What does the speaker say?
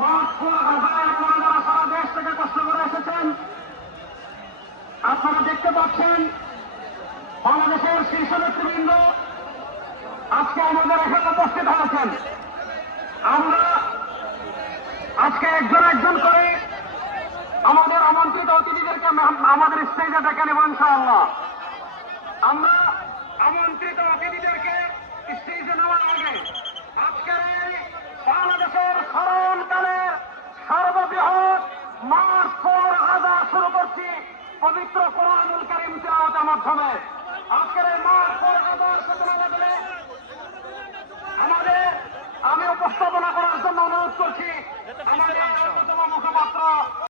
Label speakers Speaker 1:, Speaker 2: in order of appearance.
Speaker 1: মাঠ খোলা হাজার আপনারা দেশ থেকে কষ্ট করে এসেছেন আপনারা দেখতে পাচ্ছেন বাংলাদেশের শীর্ষ নেতৃবৃন্দ আজকে আমাদের এখানে উপস্থিত হয়েছেন। আমরা আজকে একজন একজন করে আমাদের আমন্ত্রিত অতিথিদেরকে আমাদের স্টেজে ডেকে নেব ইনশাআল্লাহ। আমরা পবিত্র কোরআনুল কারিম তেলাওয়াতের মাধ্যমে।